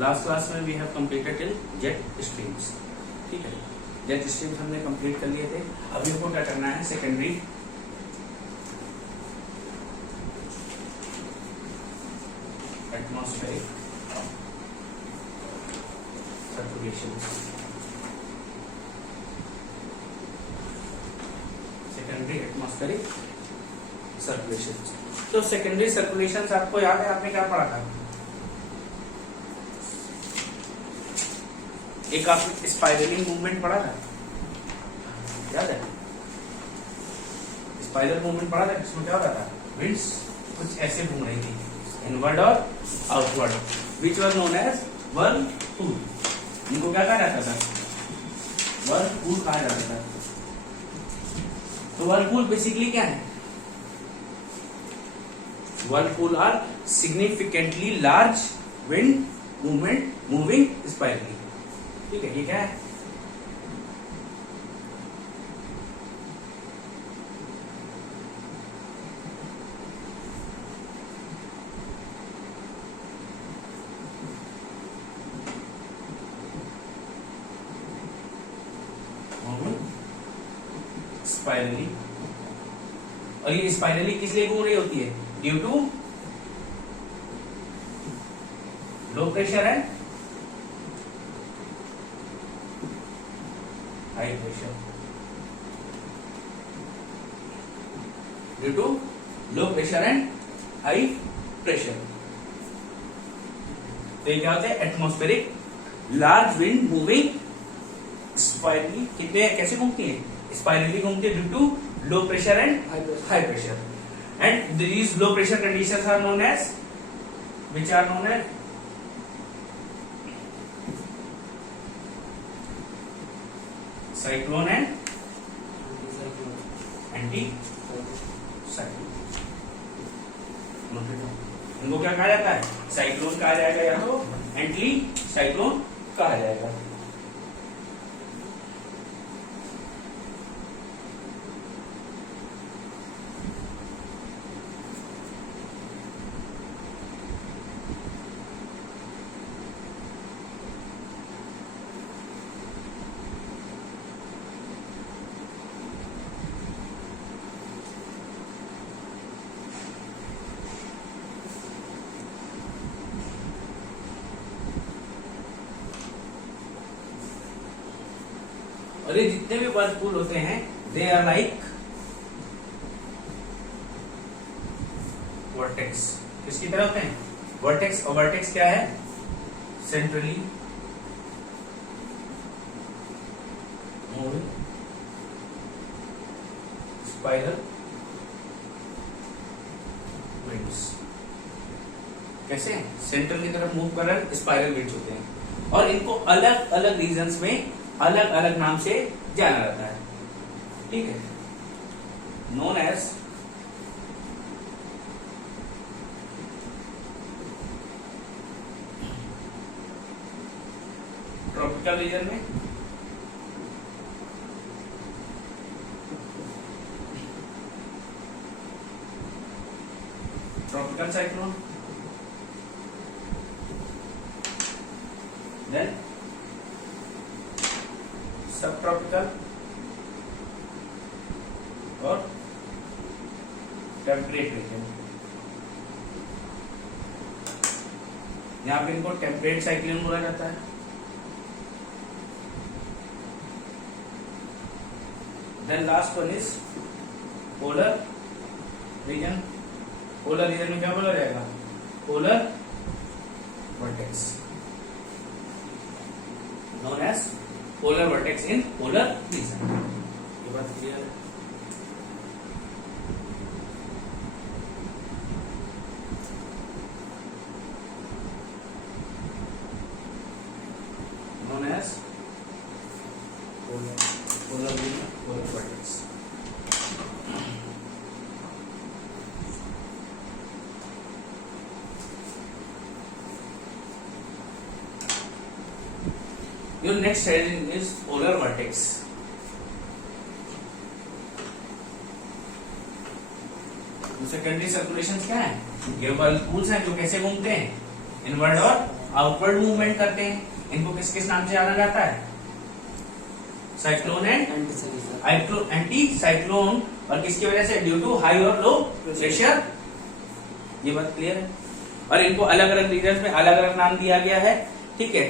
Last class में we have completed till jet streams, ठीक है। जेट स्ट्रीम्स हमने कंप्लीट कर लिए थे। अभी हमको क्या करना है, secondary atmospheric circulation, secondary atmospheric circulation. तो सेकेंडरी सर्कुलेशन आपको याद है, आपने क्या पढ़ा था? एक आपने स्पाइरलिंग मूवमेंट पढ़ा था, याद है? स्पाइरल मूवमेंट पढ़ा था, इसमें क्या हो रहा था, विंड्स कुछ ऐसे घूम रही थी, इनवर्ड और outward, which were known as whirlpool. इनको क्या कहा जाता था? व्हर्लपूल कहा जाता था। तो व्हर्लपूल बेसिकली क्या है? Whirlpool are significantly large wind movement moving spirally, ठीक है। ये क्या है? स्पाइरली। और ये स्पाइरली किस लिए घूम रही होती है? ड्यू टू लो प्रेशर है, high pressure. Due to low pressure and high pressure. तो ये क्या होता है? Atmospheric large wind moving spirally. कितने कैसे घूमती है? स्पाइरली घूमती है due to low pressure and high pressure. And these low pressure conditions are known as, which are known as cyclone and anti-cyclone। इनको क्या कहा जाता है? साइक्लोन कहा जाएगा या तो एंटी साइक्लोन कहा जाएगा। और ये जितने भी व्हर्लपूल होते हैं, दे आर लाइक वर्टेक्स। किसकी तरह होते हैं? वर्टेक्स। और वर्टेक्स क्या है? Centrally moving spiral winds. कैसे? सेंट्रल की तरफ मूव कर रहे स्पाइरल विंड्स होते हैं। और इनको अलग अलग रीजन्स में अलग अलग नाम से जाना जाता है, ठीक है। नोन एज ट्रॉपिकल रीजन में ट्रॉपिकल साइक्लोन, देन सब ट्रॉपिकल और टेम्परेट रीजन। यहां पे इनको टेम्परेट साइक्लोन बोला जाता है। Then last one is polar region. Polar region में क्या बोला जाएगा? Polar vortex, known as polar vortex in polar region. ये बात क्लियर है? Known as polar region, polar vortex. Your next heading is polar vortex. Secondary circulation क्या है? ये व्हर्लपूल्स हैं जो कैसे घूमते हैं? इनवर्ड और आउटवर्ड मूवमेंट करते हैं, इनको किस किस नाम से जाना जाता है? Cyclone and anti cyclone. और किसकी वजह से? ड्यू टू हाई और लो प्रेशर। ये बात क्लियर है। और इनको अलग अलग रीजन में अलग अलग नाम दिया गया है, ठीक है।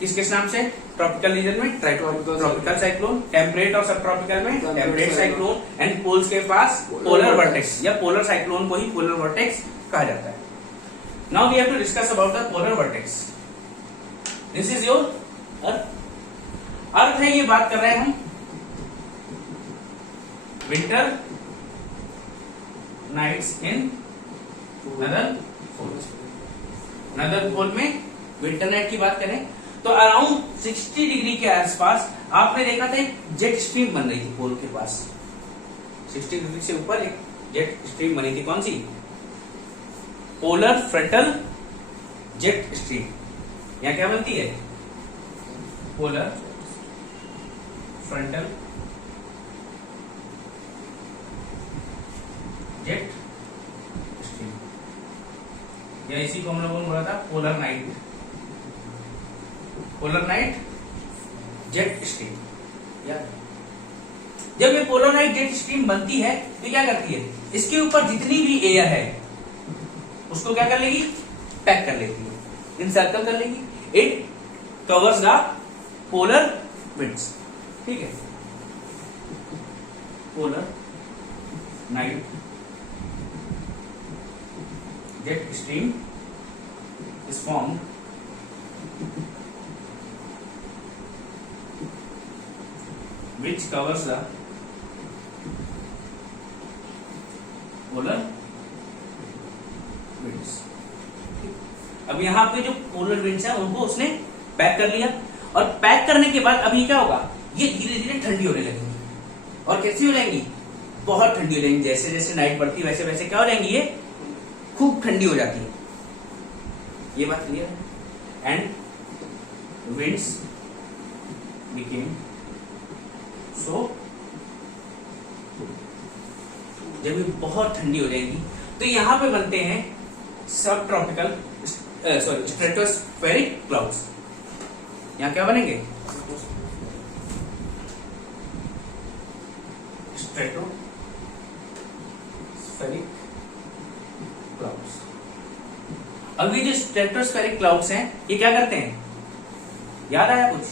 किस किस नाम से? ट्रॉपिकल रीजन में ट्रॉपिकल साइक्लोन, टेम्परेट और सब ट्रॉपिकल में टेम्परेट साइक्लोन, एंड पोल्स के पास पोलर वर्टेक्स या पोलर साइक्लोन को ही पोलर वर्टेक्स कहा जाता है। Now we have to discuss about the polar vortex. This is your earth. Earth है, ये बात कर रहे हैं हम विंटर नाइट्स इन नदर पोल में विंटर नाइट की बात करें तो अराउंड 60 डिग्री के आसपास आपने देखा था एक जेट स्ट्रीम बन रही थी पोल के पास। 60 डिग्री से ऊपर एक जेट स्ट्रीम बनी थी, कौन सी? Polar frontal jet stream. यहां क्या बनती है? पोलर फ्रंटल जेट स्ट्रीम, या इसी को हम लोगों ने बोला था पोलर नाइट जेट स्ट्रीम। याद? जब ये पोलर नाइट जेट स्ट्रीम बनती है तो क्या करती है? इसके ऊपर जितनी भी एयर है उसको क्या कर लेगी? पैक कर लेती है, इनसर्कल कर लेगी। It covers the polar winds, ठीक है। Polar night jet stream is formed which covers the polar winds। अब यहाँ पे जो पोलर विंड्स है उनको उसने पैक कर लिया, और पैक करने के बाद अभी क्या होगा? ये धीरे धीरे ठंडी होने लगेंगी। और कैसी हो जाएंगी? बहुत ठंडी हो जाएंगी। जैसे जैसे नाइट बढ़ती वैसे वैसे क्या हो जाएंगी? ये खूब ठंडी हो जाती है। ये बात क्लियर है। एंड विंड्स बिकेम सो, जब ये बहुत ठंडी हो जाएगी तो यहां पे बनते हैं सब ट्रॉपिकल स्ट्रेटोस्फेरिक क्लाउड्स। यहां क्या बनेंगे? Stratospheric clouds. अब ये जो स्ट्रेटोस्फेरिक क्लाउड्स हैं ये क्या करते हैं? याद आया कुछ?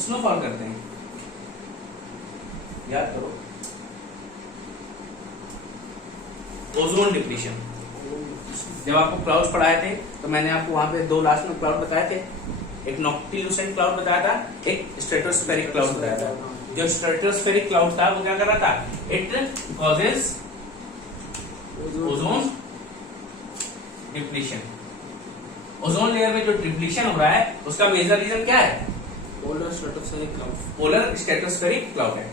स्नोफॉल करते हैं। याद करो। Ozone depletion. जब आपको क्लाउड्स पढ़ाए थे तो मैंने आपको वहां पे दो लास्ट में क्लाउड बताए थे, एक नॉक्टिल्यूसेंट क्लाउड बताया था, एक स्ट्रेटोस्फेरिक क्लाउड बताया था। जो स्ट्रेटोस्फेरिक क्लाउड था वो क्या कर रहा था? It causes ozone depletion. Ozone layer में जो डिप्लीशन हो रहा है उसका मेजर रीजन क्या है? पोलर स्ट्रेटोस्फेरिक क्लाउड है।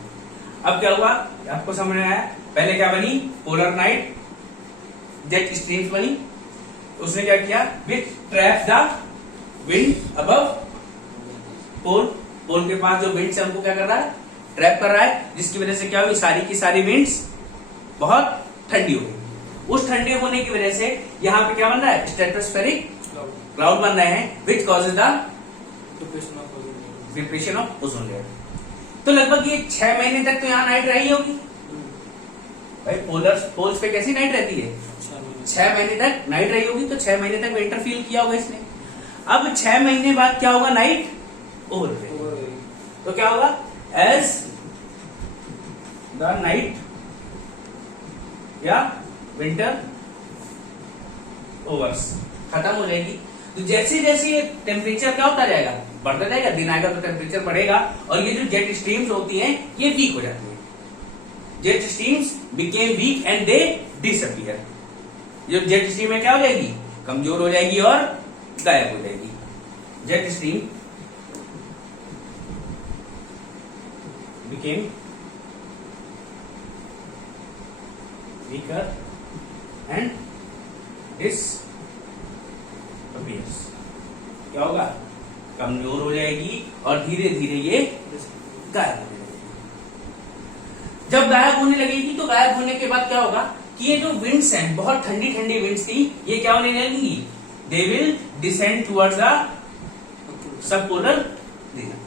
अब क्या हुआ आपको समझ में आया? पहले क्या बनी? पोलर नाइट जेट स्ट्रीम्स बनी। उसने क्या किया? विच ट्रैप द विंड अबव पोल। पोल के पास जो विंड्स है हमको क्या कर रहा है? ट्रैप कर रहा है, जिसकी वजह से क्या हुई? सारी की सारी विंड्स बहुत ठंडी हो गई। उस ठंडे होने की वजह से यहाँ पे क्या बन रहा है? स्ट्रेटोस्फेरिक क्लाउड बन रहे हैं, which causes the depression of ozone layer. तो लगभग ये 6 महीने तक तो यहाँ नाइट रही होगी भाई। पोल्स पे कैसी नाइट रहती है? 6 महीने तक नाइट रही होगी। तो 6 महीने तक विंटर फील किया होगा इसने। अब 6 महीने बाद क्या होगा? नाइट ओवर गई। तो क्या होगा? एज द नाइट या विंटर ओवर्स खत्म हो जाएगी, तो जैसे जैसे ये टेम्परेचर क्या होता जाएगा? बढ़ता जाएगा। दिन आएगा तो टेम्परेचर बढ़ेगा, और ये जो जेट स्ट्रीम्स होती हैं ये वीक हो जाती है। Jet streams became week and they disappear. जो जेट स्ट्रीम है क्या हो जाएगी? कमजोर हो जाएगी और गायब हो जाएगी। Jet stream became weaker and disappears. क्या होगा? कमजोर हो जाएगी और धीरे धीरे ये गायब होने लगेगी। जब गायब होने लगेगी तो गायब होने के बाद क्या होगा? कि ये जो विंड्स हैं, बहुत ठंडी ठंडी विंड्स थी, ये क्या होने लगेंगी, they will descend towards the sub polar region.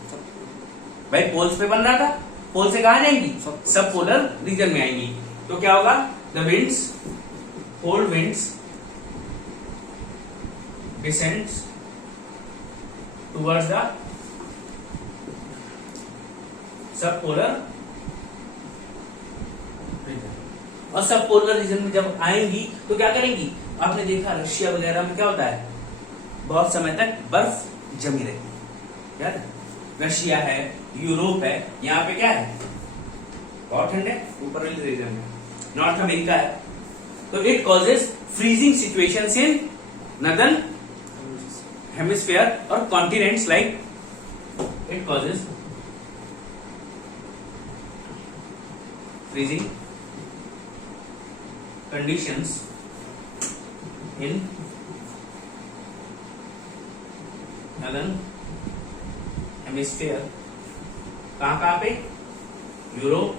भाई पोल्स पे बन रहा था, पोल से कहा जाएंगी, सब पोलर रीजन में आएंगी। तो क्या होगा, the winds, cold winds descends towards the sub polar region. और सब पोलर रीजन में जब आएंगी तो क्या करेंगी, आपने देखा रशिया वगैरह में क्या होता है, बहुत समय तक बर्फ जमी रहती है, याद है? रशिया है, यूरोप है, यहाँ पे क्या है, बहुत ठंड है, ऊपर वाले रीजन में। नॉर्थ अमेरिका है, तो it causes freezing situations in northern hemisphere और continents, like it causes freezing conditions in northern hemisphere, कहाँ पे, Europe,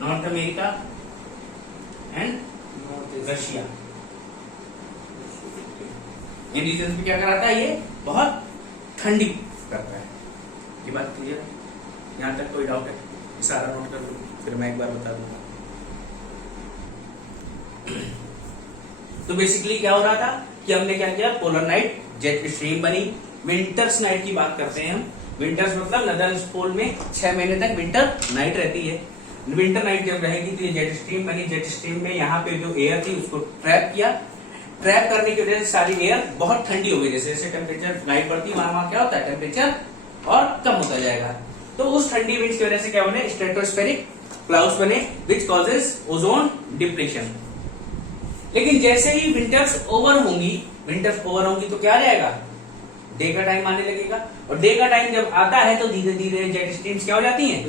north America and Russia. इन रीजन पे क्या कराता है, ये बहुत ठंडी करता है। ये बात क्लियर है? यहां तक कोई डाउट है? सारा नोट कर लो, फिर मैं एक बार बता दूंगा। तो बेसिकली क्या हो रहा था कि हमने क्या किया, पोलर नाइट, जेट स्ट्रीम बनी। विंटर्स नाइट की बात करते हैं हम। विंटर्स मतलब नॉर्दर्न पोल में 6 महीने तक विंटर नाइट रहती है। विंटर नाइट जब रहेगी तो ये जेट स्ट्रीम बनी। जेट स्ट्रीम में यहाँ पे जो एयर थी उसको ट्रैप किया। ट्रैप करने की वजह से सारी एयर बहुत ठंडी हो गई। जैसे जैसे टेम्परेचर नाइट बढ़ती है वहां क्या होता है, टेम्परेचर और कम होता जाएगा। तो उस ठंडी विंड्स की वजह से क्या बने, स्ट्रेटोस्फेरिक क्लाउड्स बने विच कॉजेज ओजोन डिप्रेशन। लेकिन जैसे ही विंटर्स ओवर होंगी तो क्या रहेगा, डे का टाइम आने लगेगा। और डे का टाइम जब आता है तो धीरे धीरे जेट स्ट्रीम्स क्या हो जाती हैं,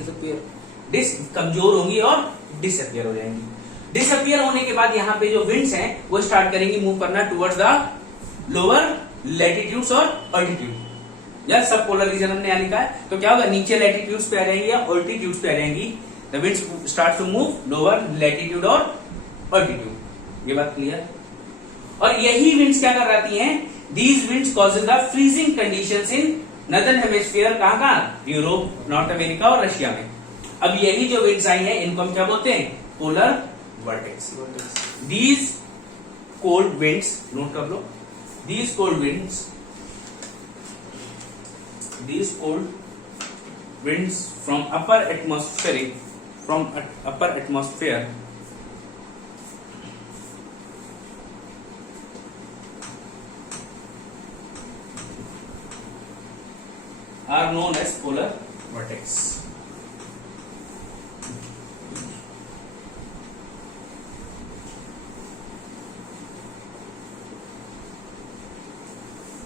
कमजोर होंगी और डिसअपियर हो जाएंगी। डिसअपियर होने के बाद यहाँ पे जो विंड्स हैं वो स्टार्ट करेंगी मूव करना टुवर्ड्स द लोअर लैटिट्यूड्स और ऑल्टीट्यूड। या सब पोलर रीजन हमने यहाँ लिखा है, तो क्या होगा, नीचे लैटिट्यूड्स पे आ जाएंगी या ऑल्टीट्यूड्स पे आ जाएंगी। The winds start to move lower latitude और ऑल्टीट्यूड। ये बात क्लियर? और यही विंड्स क्या कर रही हैं, these winds causes the freezing conditions in northern hemisphere. कहाँ, यूरोप, नॉर्थ अमेरिका और रशिया में। अब यही जो विंड्स आई हैं इनको हम क्या बोलते हैं, polar vortex. These cold winds, note कर लो, these cold winds from upper atmosphere are known as polar vortex.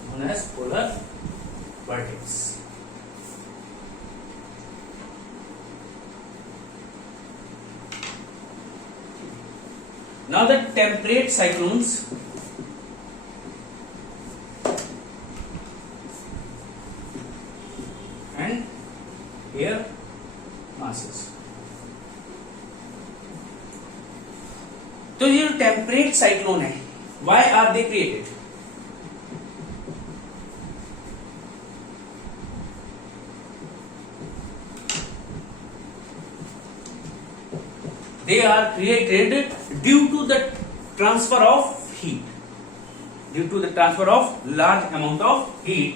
Known as polar vortex. Now the temperate cyclones and air masses. तो ये जो टेम्परेट साइक्लोन है, why are they created? They are created due to the transfer of heat. Due to the transfer of large amount of heat,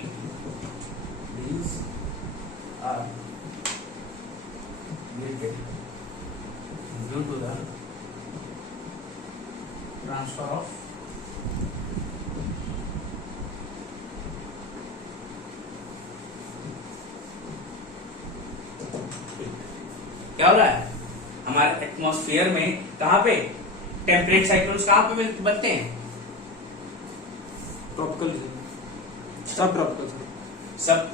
these are created due to the transfer of heat. क्या हो रहा है हमारे atmosphere में, कहां पे temperate cyclones कहां पे बनते हैं, ट्रॉपिकल, सब ट्रॉपिकल, सब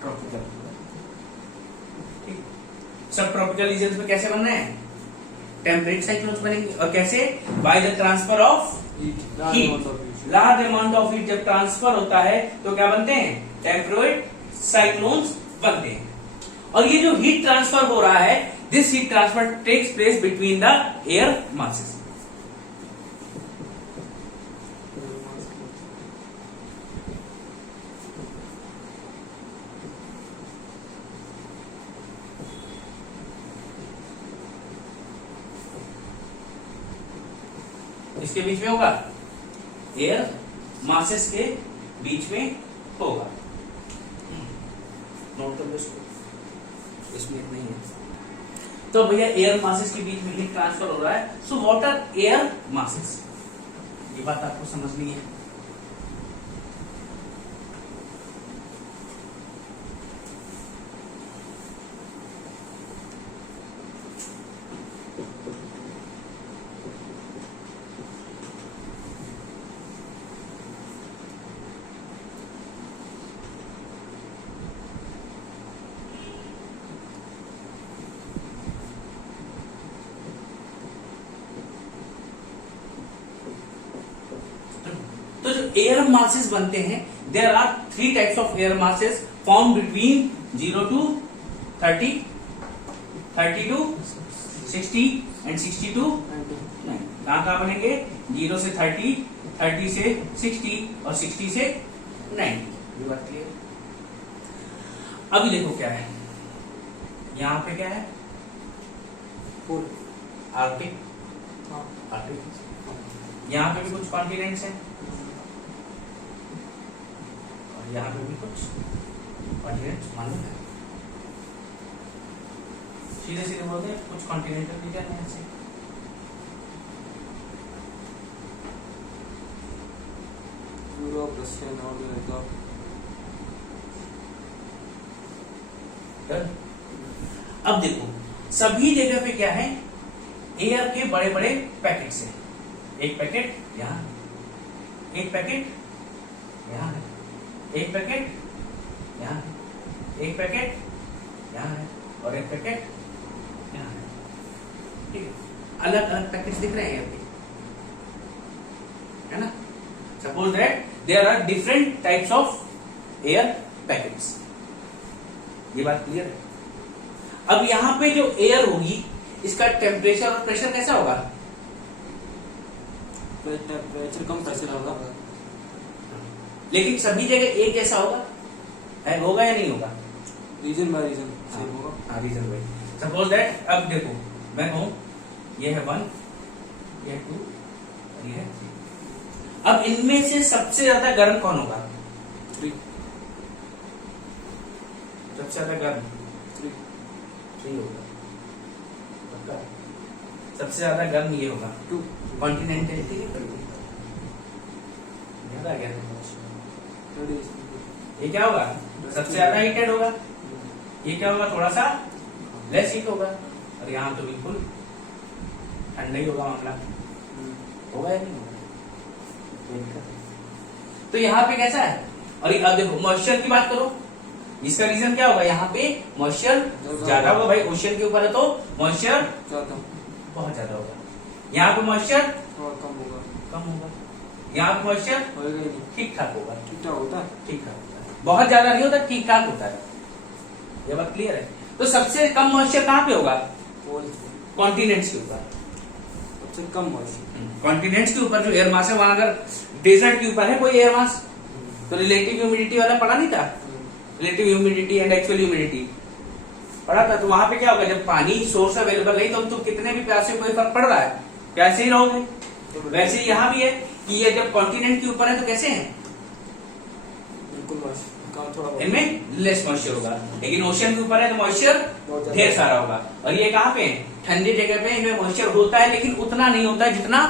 ट्रॉपिकल, सब ट्रॉपिकल रीजन में कैसे बन रहे हैं, टेम्परेट साइक्लोन्स बनेंगे। और कैसे, by the transfer of heat, large amount of heat जब ट्रांसफर होता है तो क्या बनते हैं, टेम्परेट साइक्लोन्स बनते हैं। और ये जो हीट ट्रांसफर हो रहा है this heat transfer takes place between the air masses. इसके बीच में होगा, एयर मासेस के बीच में होगा। नोट कर लो इसको, इसमें नहीं है। तो भैया एयर मासेस के बीच में हीट ट्रांसफर हो रहा है। So what are air masses, ये बात आपको समझनी है। तो जो एयर मासेस बनते हैं, there are 3 types of air masses form between 0 to 30, 30 to 60 and 60 to 90। कहां बनेंगे? 0 से 30, 30 से 60 और 60 से 90। ये बात क्लियर? अभी देखो क्या है, यहां पे क्या है? Arctic, Arctic. यहां पे भी कुछ कॉन्टिनेंट्स हैं, यहाँ पे भी कुछ कॉन्टिनेंट्स मालूम है। सीधे सीधे बोलते हैं कुछ कॉन्टिनेंटल रीजन है ऐसे। Europe, Russia, north America. अब देखो सभी जगह पे क्या है, एयर के बड़े बड़े पैकेट्स हैं। एक पैकेट यहाँ, एक पैकेट यहाँ है, एक पैकेट यहाँ है, एक पैकेट यहाँ है और एक पैकेट यहाँ है। ठीक है, अलग अलग पैकेट्स दिख रहे हैं यहाँ पे, है ना? Suppose that there are different types of air packets. ये बात क्लियर है? अब यहां पे जो एयर होगी, इसका टेम्परेचर और प्रेशर कैसा होगा? टेम्परेचर कम, प्रेशर होगा। लेकिन सभी जगह एक जैसा होगा, है? होगा या नहीं होगा? रीजन बाय रीजन सेम होगा। हाँ, रीजन बाय। सपोज दैट अब देखो मैं कहूं ये है 1, ये है 2 और ये है 3। अब इनमें से सबसे ज्यादा गर्म कौन होगा? 3। सबसे ज्यादा गर्म 3 होगा पक्का। सबसे ज्यादा गर्म ये होगा 2। कॉन्टिनेंटल याद आ गया? ये क्या होगा? सबसे ज्यादा हीटेड होगा। ये क्या होगा? थोड़ा सा लेस हीट होगा। और यहाँ तो बिल्कुल ठंडा ही होगा मामला। होगा या नहीं होगा? तो यहाँ पे कैसा है? और अब देखो मॉइस्चर की बात करो, इसका रीजन क्या होगा? यहाँ पे मॉइस्चर ज्यादा होगा भाई, ओशन के ऊपर है तो मॉइस्चर बहुत ज्यादा होगा। यहाँ पे मॉइस्चर कम होगा। यहाँ पे मॉइस्चर ठीक ठाक होगा। ठीक ठाक होता है, बहुत ज्यादा नहीं होता, ठीक ठाक होता है। ये बात क्लियर है? तो सबसे कम मॉइस्चर कहाँ पे होगा? कॉन्टिनेंट्स के ऊपर। सबसे कम मॉइस्चर कॉन्टिनेंट्स के ऊपर जो एयर मास है, वहां अगर डेजर्ट के ऊपर है कोई एयर मास, तो रिलेटिव ह्यूमिडिटी वाला पढ़ा नहीं था? Relative humidity and actual humidity पढ़ा था। तो वहां पे क्या होगा? जब पानी सोर्स अवेलेबल नहीं तो तुम कितने भी प्यासे, कोई फर्क पड़ रहा है, प्यासे ही रहोगे। तो वैसे ही यहाँ भी है कि ये जब कॉन्टिनेंट के ऊपर है तो कैसे है? बिल्कुल इनमें लेस मॉइस्चर होगा। लेकिन ओशन के ऊपर है तो मॉइस्चर ढेर सारा होगा। और ये कहाँ पे है? ठंडी जगह पे इनमें मॉइस्चर होता है, लेकिन उतना नहीं होता है जितना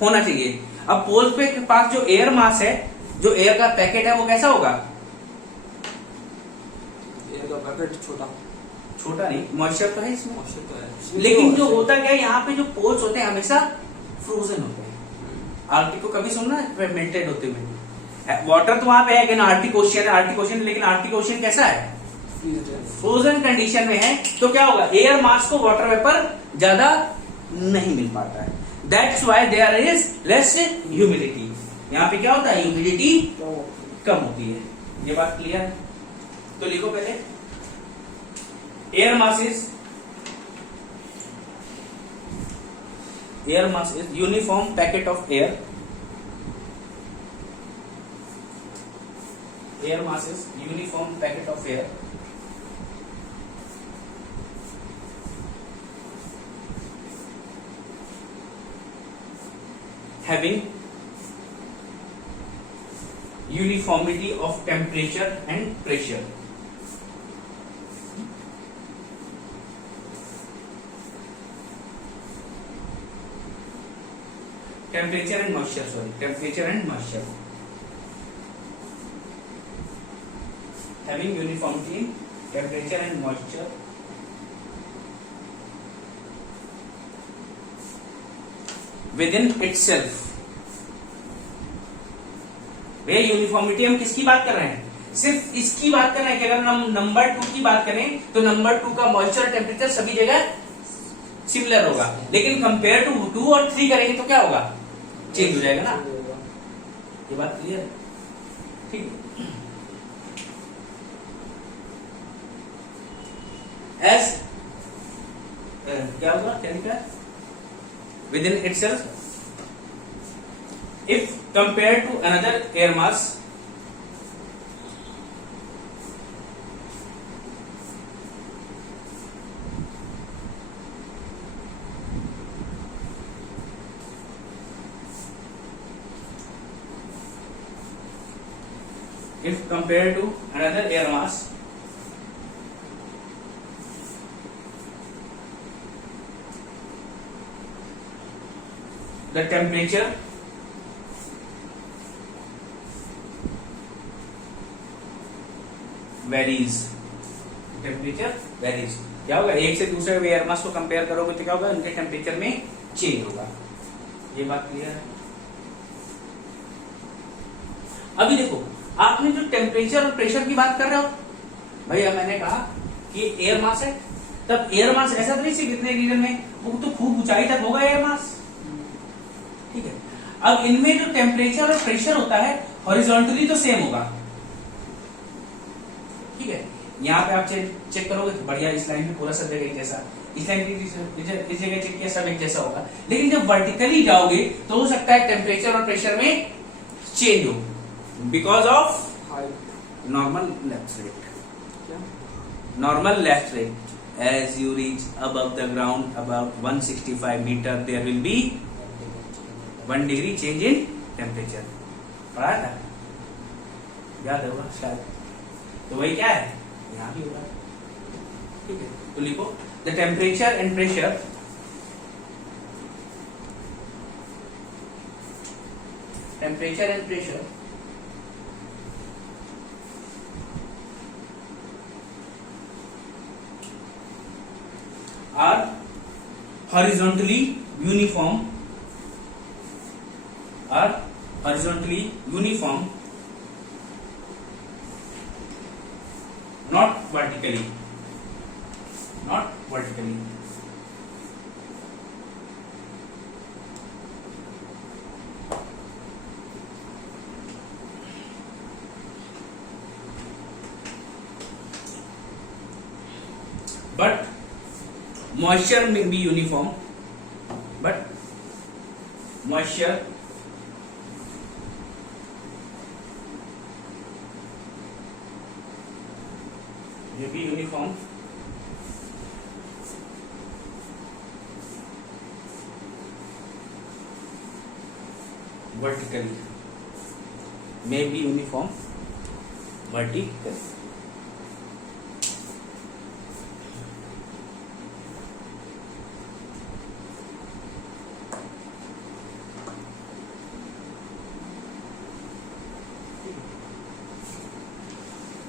होना चाहिए। अब पोल्स पे के पास जो एयर मास है, जो एयर का पैकेट है, वो कैसा होगा? एयर का पैकेट छोटा नहीं, मॉइस्चर तो है इसमें, मॉइस्चर तो है। लेकिन जो होता क्या है, यहाँ पे जो पोल्स होते हैं हमेशा फ्रोजन होते हैं। आर्कटिक को कभी सुनना है मेल्टेड होते हुए? वाटर तो वहां पे है कि ना, आर्कटिक ओशन है, आर्कटिक ओशन, लेकिन आर्कटिक ओशन कैसा है? फ्रोजन कंडीशन में है। तो क्या होगा? एयर मास को वाटर वेपर ज्यादा नहीं मिल पाता है। That's why there is less humidity. यहाँ पे क्या होता है? ह्यूमिडिटी कम होती है। ये बात क्लियर है? तो लिखो पहले, air masses air mass is uniform packet of air. Air mass is uniform packet of air having uniformity of temperature and pressure. Temperature and moisture, sorry, temperature and moisture. Having uniformity in temperature and moisture within itself. भैया uniformity हम किसकी बात कर रहे हैं? सिर्फ इसकी बात कर रहे हैं कि अगर हम नंबर 2 की बात करें तो नंबर 2 का मॉइस्चर टेम्परेचर सभी जगह सिमिलर होगा, लेकिन कंपेयर टू 2 और 3 करेंगे तो क्या होगा? चेंज हो जाएगा ना। ये बात क्लियर है? ठीक है। एस क्या होगा? क्या लिखा है? With in itself if compared to another air mass if compared to another air mass the temperature varies, temperature varies. क्या होगा? एक से दूसरे एयर मास को कंपेयर करोगे तो क्या होगा? उनके टेम्परेचर में चेंज होगा। ये बात क्लियर है? अभी देखो, आपने जो टेम्परेचर और प्रेशर की बात कर रहे हो, भैया मैंने कहा कि एयर मास है, तब एयर मास ऐसा तो नहीं सिर्फ इतने रीजन में, वो तो खूब ऊंचाई तक होगा एयर मास, ठीक है। अब इनमें जो टेम्परेचर और प्रेशर होता है हॉरिजॉन्टली तो सेम होगा, ठीक है। यहाँ पे आप चेक करोगे तो बढ़िया, इस लाइन में पूरा सब जगह एक जैसा, इस लाइन इस जगह चेक किया सब एक जैसा होगा, लेकिन जब वर्टिकली जाओगे तो हो सकता है टेम्परेचर और प्रेशर में चेंज हो, because of normal left rate. Normal left rate as you reach above the ground about 165 metre there will be 1 degree change in temperature. पढ़ा था? याद होगा शायद। तो वही क्या है? यहां भी होगा, ठीक है। तो लिखो the temperature and pressure are horizontally uniform, not vertically. But moisture may be uniform, vertically, may be uniform vertically.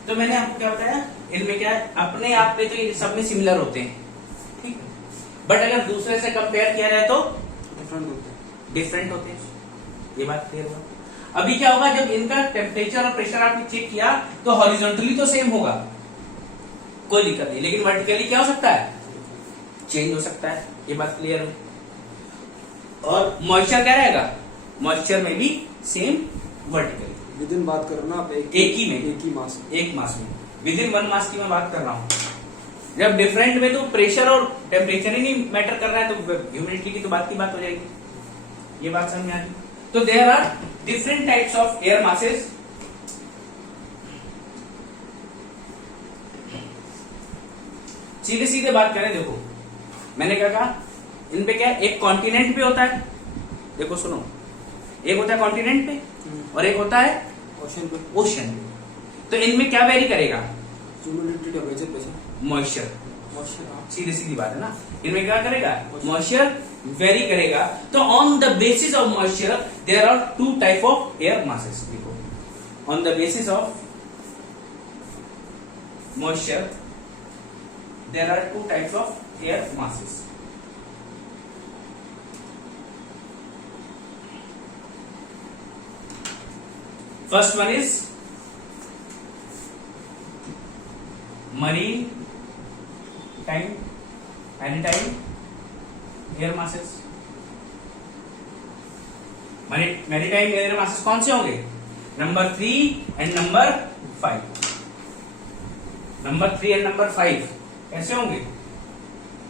तो मैंने आपको क्या बताया, इनमें क्या है, अपने आप में तो ये सब में सिमिलर होते हैं, ठीक है, बट अगर दूसरे से कंपेयर किया जाए तो डिफरेंट होते हैं। ये बात क्लियर हुआ? अभी क्या होगा, जब इनका टेम्परेचर और प्रेशर आपने चेक किया तो हॉरिजॉन्टली तो सेम होगा, कोई दिक्कत नहीं, लेकिन वर्टिकली क्या हो सकता है? चेंज हो सकता है। ये बात क्लियर हुई? और मॉइस्चर क्या रहेगा? मॉइस्चर में भी सेम वर्टिकली। विदिन बात करो ना आप, एक मास में, विदिन 1 मास की मैं बात कर रहा हूं, जब डिफरेंट में तो प्रेशर और टेम्परेचर ही नहीं मैटर कर रहा है, तो ह्यूमिडिटी की तो बात हो जाएगी। ये बात समझ में आ गई। तो there are different types of air masses. सीधे सीधे बात करें, देखो मैंने क्या कहा, इन पे क्या है, एक कॉन्टिनेंट पे होता है, देखो सुनो, एक होता है कॉन्टिनेंट पे और एक होता है ओशन पे। ओशन पे। तो इनमें क्या वेरी करेगा, ह्यूमिडिटी टेम्परेचर पे मॉइस्चर। मॉइस्चर। सीधी सीधी बात है ना, इनमें क्या करेगा, मॉइस्चर वेरी करेगा। तो on the basis of moisture there are two type of air masses. देखो on the basis of moisture there are two types of air masses. First one is maritime air masses. Maritime air masses कौन से होंगे, number 3 and number 5। Number 3 and number 5 कैसे होंगे,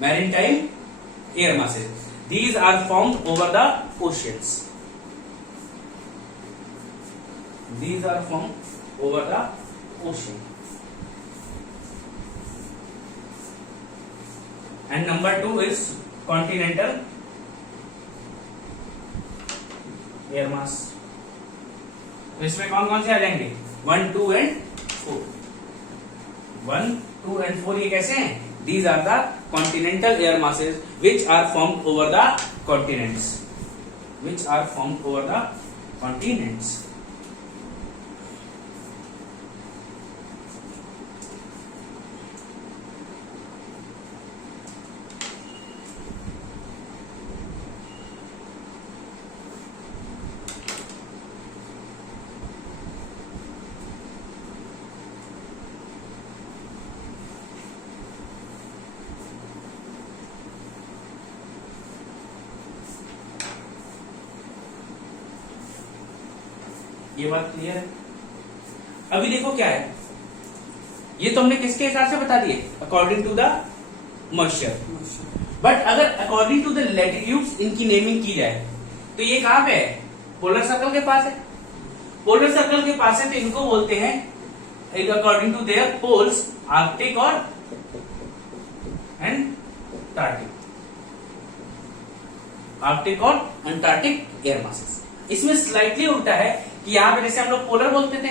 maritime air masses. These are formed over the oceans. These are formed over the ocean. And number 2 is continental air mass. तो इसमें कौन कौन से आ जाएंगे, 1, 2 and 4। 1, 2 and 4 ये कैसे हैं, these are the continental air masses which are formed over the continents. Which are formed over the continents. ये बात क्लियर है। अभी देखो क्या है, ये तो हमने किसके हिसाब से बता दिए, according to the moisture. But अगर अकॉर्डिंग टू द लैटिट्यूड्स इनकी नेमिंग की जाए तो ये कहां पे है, पोलर सर्कल के पास है। पोलर सर्कल के पास है तो इनको बोलते हैं according to their poles Arctic और अंटार्कटिक। आर्कटिक और अंटार्कटिक एयर मासेस। इसमें स्लाइटली उल्टा है कि यहाँ पे जैसे हम लोग पोलर बोलते थे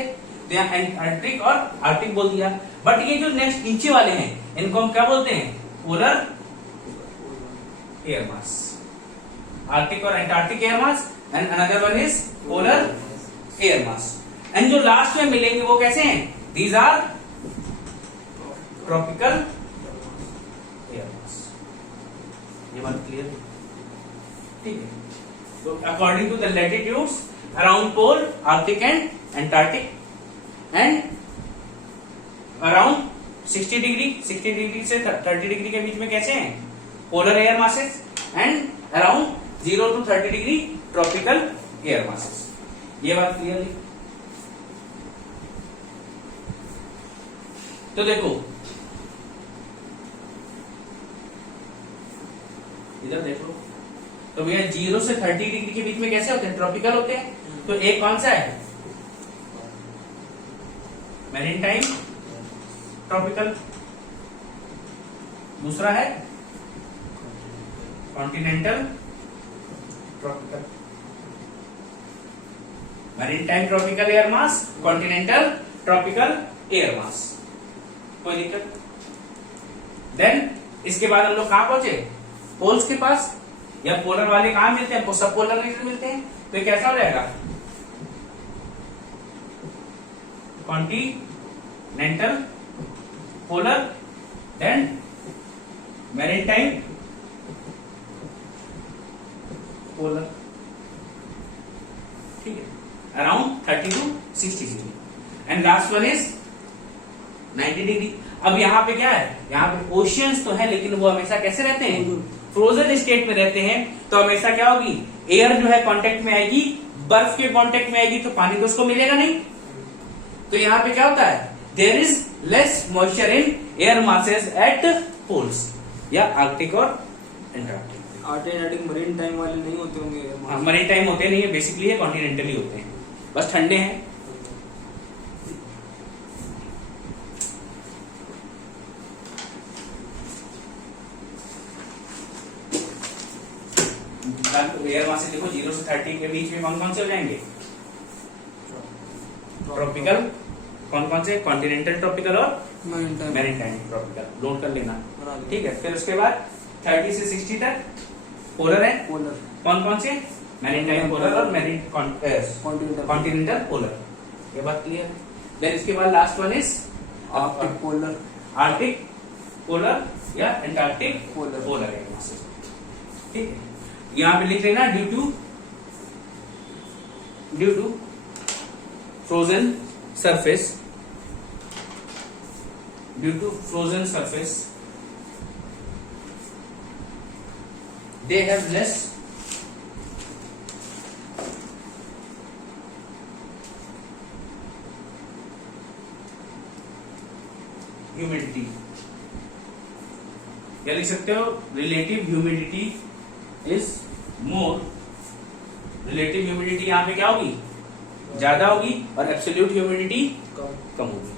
तो यहाँ अंटार्कटिक और आर्कटिक बोल दिया। बट ये जो नेक्स्ट नीचे वाले हैं इनको हम क्या बोलते हैं, पोलर एयर मास। आर्कटिक और Antarctic air mass and another one is polar air mass. And जो लास्ट में मिलेंगे वो कैसे हैं, these are tropical air mass. ये बात क्लियर है, ठीक है। So according to the latitudes around pole Arctic and Antarctic and around 60 degree से 30 डिग्री के बीच में कैसे हैं, polar air masses and around 0 to 30 degree tropical air masses. ये बात क्लियर है। तो देखो इधर देखो, तो भैया 0 से 30 डिग्री के बीच में कैसे होते हैं, ट्रॉपिकल होते हैं। तो एक कौन सा है, मैरीटाइम ट्रॉपिकल, दूसरा है continental tropical. Maritime tropical air मास, कॉन्टिनेंटल ट्रॉपिकल एयर मास, कोई दिक्कत। देन इसके बाद हम लोग कहां पहुंचे, पोल्स के पास। या पोलर वाले कहां मिलते हैं, सब पोलर रीजन मिलते हैं। तो ये कैसा हो जाएगा, continental polar then maritime polar, ठीक है, around 30 to 60 degree. And last one is 90 degree. अब यहाँ पे क्या है, यहाँ पे ओशियंस तो है लेकिन वो हमेशा कैसे रहते हैं, फ्रोजन स्टेट में रहते हैं। तो हमेशा क्या होगी, एयर जो है कांटेक्ट में आएगी, बर्फ के कांटेक्ट में आएगी तो पानी तो उसको मिलेगा नहीं। तो यहाँ पे क्या होता है, there is less moisture in air masses at poles, या आर्कटिक और एंटार्क्टिक। आर्कटिक मरीन टाइम वाले नहीं होते होंगे। मरीन टाइम होते नहीं है, बेसिकली ये कॉन्टिनेंटली होते हैं, बस ठंडे हैं। एयर मासेस देखो 0 से 30 के बीच में कौन कौन से हो जाएंगे? ट्रॉपिकल, कौन कौन से? कॉन्टिनेंटल ट्रॉपिकल और मैरीन टाइम ट्रॉपिकल। नोट कर लेना, ठीक है। फिर उसके बाद 30 से 60 तक पोलर है। पोलर कौन कौन से? मैरीन टाइम पोलर और मैरीन कॉन्टिनेंटल पोलर। ये बात क्लियर है। देन इसके बाद last one is Arctic polar, Arctic polar या एंटार्क्टिक पोलर। पोलर है, ठीक है। यहां पे लिख लेना due to frozen surface, due to frozen surface they have less humidity, या लिख सकते हो relative humidity is more. Relative humidity यहां पे क्या होगी? ज्यादा होगी, और एब्सोल्यूट ह्यूमिडिटी कम होगी।